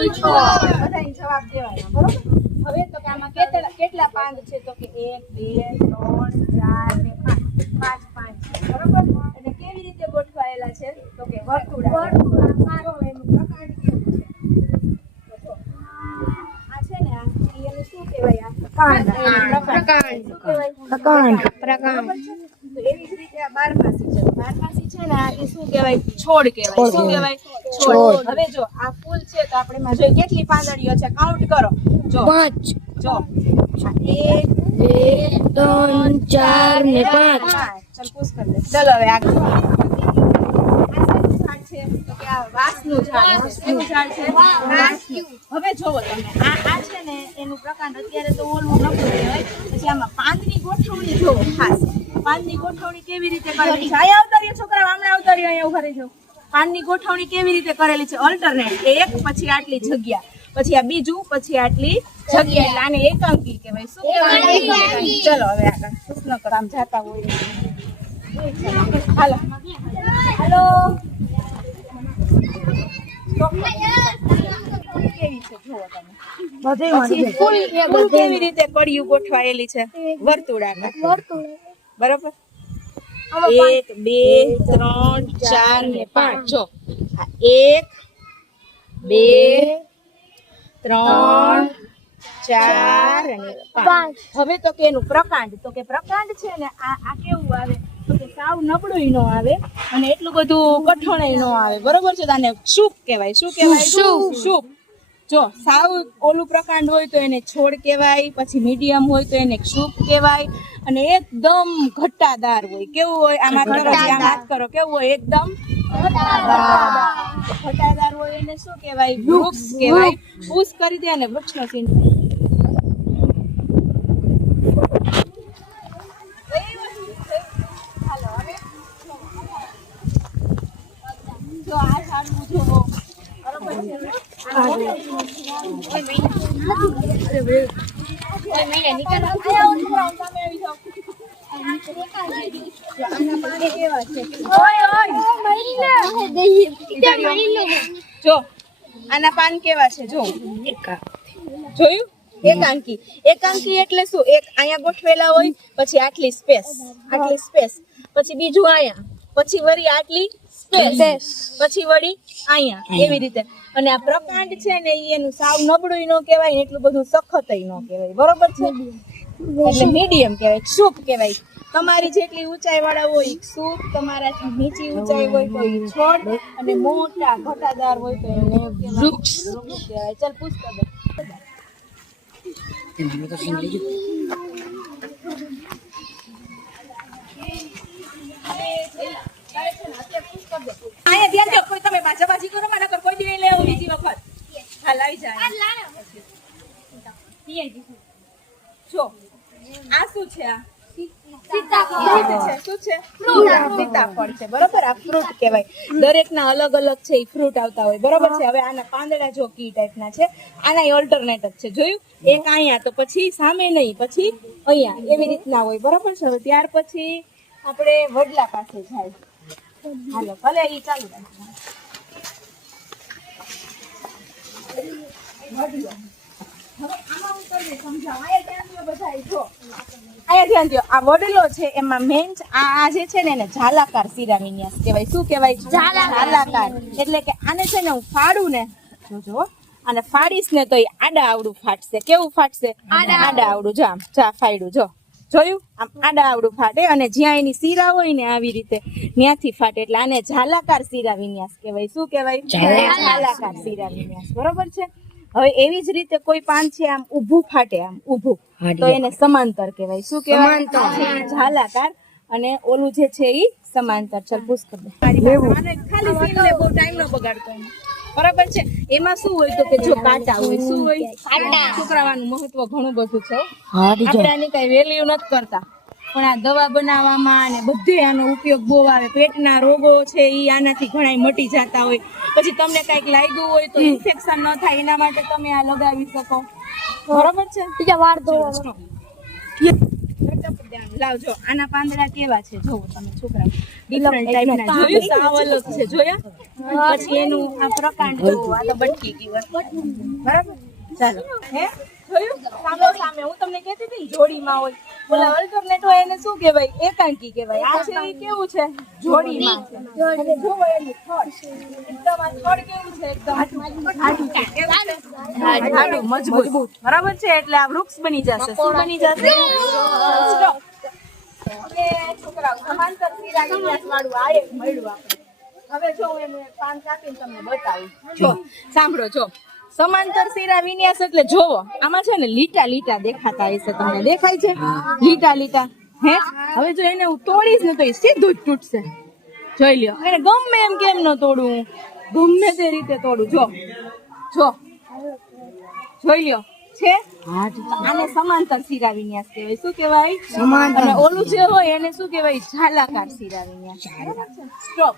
બધાય જવાબ દેવાના બરોબર. હવે તો કે આમાં કેટલા પાંદ છે તો કે 1 2 3 4 ને 5 5 છે બરોબર. અને કેવી રીતે ગોઠવાયેલા છે તો કે વર્તુળા. એનું પ્રકાંડ કેવું છે તો આ છે ને એને શું કહેવાય? પ્રકાંડ. શું કહેવાય? પ્રકાંડ. તો એવી જ રીતે આ બારમાસી છે. બારમાસી છે ને એ શું કહેવાય? છોડ કહેવાય. શું કહેવાય? છોડ. હવે જો આ ફૂલ છે તો આપણે માં જોઈએ કેટલી પાંદડીઓ છે કાઉન્ટ કરો. જો 5. જો 1 2 3 4 ને 5. ચાલ પૂછ કર લે. ચલો હવે આગળ. આ ઝાડ છે તો કે આ વાંસનું ઝાડ છે. કેવું ઝાડ છે? વાંસનું. હવે જોવો તમે આ છે ને એનું પ્રકાંડ અત્યારે તો ઓલું નબળું કહેવાય. પછી આમાં પાંદની ગોઠવણી જોવો ખાસ. પાંદની ગોઠવણી કેવી રીતે કરેલી છે? અહીંયા આવતાર્યો છોકરા, હમણાં આવતાર્યો, અહીંયા ઉભા રહેજો. પાંદની ગોઠવણી કેવી રીતે કરેલી છે? ઓલ્ટરનેટ. એક પછી આટલી જગ્યા, પછી આ બીજું, પછી આટલી જગ્યા. એટલે આને એકાંકી કહેવાય. શું કહેવાય? ચલો હવે આગળ પ્રશ્ન કરો. આમ જાતા હોય હાલો હાલો. કેવી છે જુઓ તમે. પછી ફૂલ કેવી રીતે કડિયું ગોઠવાયેલી છે? વર્તુળાકાર. બરોબર. 1 2 3 4 ને 5. જો 1 2 3 4 અને 5. હવે તો કે એનું પ્રકાંડ. તો કે પ્રકાંડ છે ને આ કેવું આવે તો કે સાવ નબળું નો આવે અને એટલું બધું કઠણ નો આવે. બરોબર છે. આને શુભ કહેવાય. શું કહેવાય? શુભ. જો સાવ ઓલું પ્રકાંડ હોય તો એને છોડ કહેવાય. પછી મીડિયમ હોય તો એને શુભ કહેવાય. અને એકદમ ઘટ્ટાદાર હોય. કેવું હોય? આમાં કરો, આમ હાથ કરો. કેવું હોય? એકદમ ઘટ્ટાદાર હોય એને શું કહેવાય? વૃક્ષ કહેવાય. પૂછ કરી દે ને વૃક્ષનો સીન. જો આ ઝાડવું જોવો બરોબર છે. જો આના પાન કેવા છે? જો જોયું? એકાંકી. એકાંકી એટલે શું? એક અહીંયા ગોઠવેલા હોય, પછી આટલી સ્પેસ, પછી બીજું અહીંયા, પછી વળી આટલી સ્પેસ, પછી વળી અહીંયા. એવી રીતે. અને આ પ્રકાંડ છે ને એનું સાવ નબળું ન કહેવાય ને એટલું બધું સખત ન કહેવાય. બરોબર છે. એટલે મીડિયમ કહેવાય. શુભ કહેવાય. તમારી જેટલી ઊંચાઈ વાળા હોય શુભ, તમારાથી નીચી ઊંચાઈ હોય તો છોડ, અને મોટા ઘટાદાર હોય તો એને વૃક્ષ કહેવાય. ચાલ પૂછ કર દે. અહીંયા ધ્યાન દો. કોઈ તમે બાજાબાજી કરો માં નકર કોઈ દી લઈ આવો બીજી વખત. હા લાવી જાય. જો આ શું છે? આ સીતાફળ છે. બરોબર. આ ફ્રૂટ કહેવાય. દરેક ના અલગ અલગ છે એ ફ્રૂટ આવતા હોય. બરોબર છે. હવે આના પાંદડા જો કી ટાઈપના છે, આના ઓલ્ટરનેટ જ છે. જોયું? એક અહીંયા તો પછી સામે નહીં, પછી અહીંયા. એવી રીતના હોય. બરોબર છે. હવે ત્યાર પછી આપણે વડલા પાસે જાય. હાલો ભલે એ ચાલુ રાખો. વડલો. હવે આમાં હું તમને સમજાવું. અહીંયા ધ્યાન દો બધા. જો અહીંયા ધ્યાન દો. આ વડલો છે એમાં મેન આ જે છે ને એને ઝાલાકાર શિરા વિન્યાસ કહેવાય. શું કહેવાય? ઝાલાકાર. એટલે કે આને છે ને હું ફાડું ને, જોજો આને ફાડીશ ને તો એ આડા આવડું ફાટશે. કેવું ફાટશે? આડા આવડું. જો આમ ચા ફાડ્યું. જો જોયું? આમ આડા આવડું ફાટે. અને જ્યાં એની શિરા હોય ને આવી રીતે ત્યાંથી ફાટે. એટલે આને ઝાલાકાર શિરા વિન્યાસ કહેવાય. શું કહેવાય? ઝાલાકાર શિરા વિન્યાસ. બરોબર છે. હવે એવી જ રીતે કોઈ પાન છે આમ ઊભું ફાટે, આમ ઊભું, તો એને સમાંતર કહેવાય. શું કહેવાય? ઝાલાકાર. અને ઓલું જે છે એ સમાંતર. ચાલ પૂછ કર દે. ખાલી સીન લે, બહુ ટાઈમ ન બગાડતો. બરાબર છે. એમાં શું હોય તો કે જો કાંટા હોય. શું હોય? છોકરાવાનું મહત્વ ઘણું બધું છે. આપણે આની કઈ વેલ્યુ નથી કરતા, પણ આ દવા બનાવવામાં અને બધે આનો ઉપયોગ બહુ આવે. પેટના રોગો છે એ આનાથી ઘણા મટી જતા હોય. પછી તમને કઈક લાગ્યું હોય તો ઇન્ફેક્શન ન થાય એના માટે તમે આ લગાવી શકો. બરોબર છે. લાવજો. આના પાંદડા કેવા છે જોવો તમે છોકરા. ડિફરન્ટ ટાઈપના. જોયું? સાવ અલગ છે. જોયા? પછી એનું આ પ્રકાંડ જોવો, આ તો બટકી કહેવાય. બરાબર, ચાલો. હે જોયું સામે સામે હું તમને કહેતી હતી ને, જોડીમાં હોય. ઓલા અલ્ટરનેટ હોય એને શું કહેવાય? એકાંકી કહેવાય. આ છે એ કેવું છે? જોડીમાં છે. અને જોવો એનું થડ, એકદમ આ થડ કેવું છે? એકદમ હાડું છે. કેવું છે? હાડું મજબૂત. બરાબર છે, એટલે આ વૃક્ષ બની જશે. શું બની જશે? Stop. હવે છોકરાઓ સમાંતર શિરા વિન્યાસ વાળું આ એક મળ્યું આપણે. હવે જો હું એનું એક પાન કાપીને તમને બતાવું. જો સાંભળો, જો સમાંતર શિરા વિન્યાસ એટલે જોવો, આમાં છે ને લીટા લીટા દેખાતા હશે તમને. દેખાય છે લીટા લીટા? હે, હવે જો એને હું તોડીશ ને તો એ સીધું જ તૂટશે. જોઈ લ્યો, એને ગમે એમ કેમ ન તોડું, ગમે તે રીતે તોડું. જો જો જોઈ લ્યો છે. આને સમાંતર શિરા વિન્યાસ કહેવાય. શું કહેવાય? સમાંતર. ઓલું જે હોય એને શું કહેવાય? ઝાલાકાર શિરા વિન્યાસ. સ્ટોપ.